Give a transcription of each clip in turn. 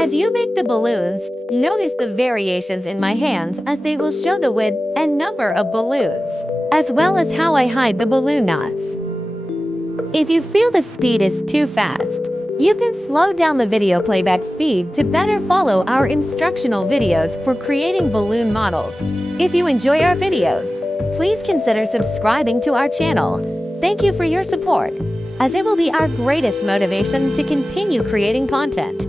As you make the balloons, notice the variations in my hands as they will show the width and number of balloons, as well as how I hide the balloon knots. If you feel the speed is too fast, you can slow down the video playback speed to better follow our instructional videos for creating balloon models. If you enjoy our videos, please consider subscribing to our channel. Thank you for your support, as it will be our greatest motivation to continue creating content.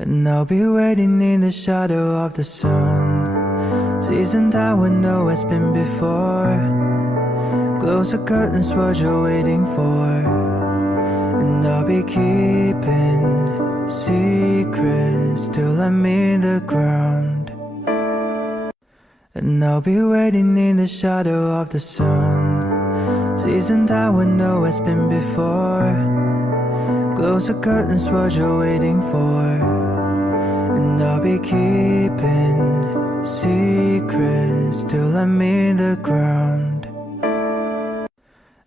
And I'll be waiting in the shadow of the sun, seasoned time when no it's been before. Close the curtains, what you're waiting for. And I'll be keeping secrets till I'm in the ground. And I'll be waiting in the shadow of the sun, seasoned time when no it's been before. Close the curtains, what you're waiting for. And I'll be keeping secrets till I'm in the ground.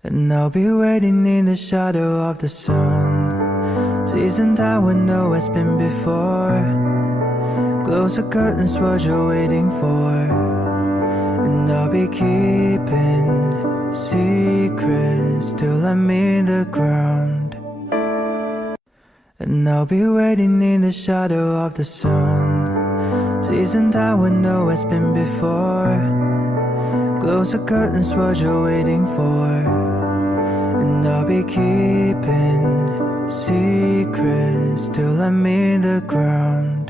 And I'll be waiting in the shadow of the sun, seasoned time when no it's been before. Close the curtains, what you're waiting for. And I'll be keeping secrets till I'm in the ground. And I'll be waiting in the shadow of the sun, seasoned time when no it's been before. Close the curtains, what you're waiting for. And I'll be keeping secrets till I'm in the ground.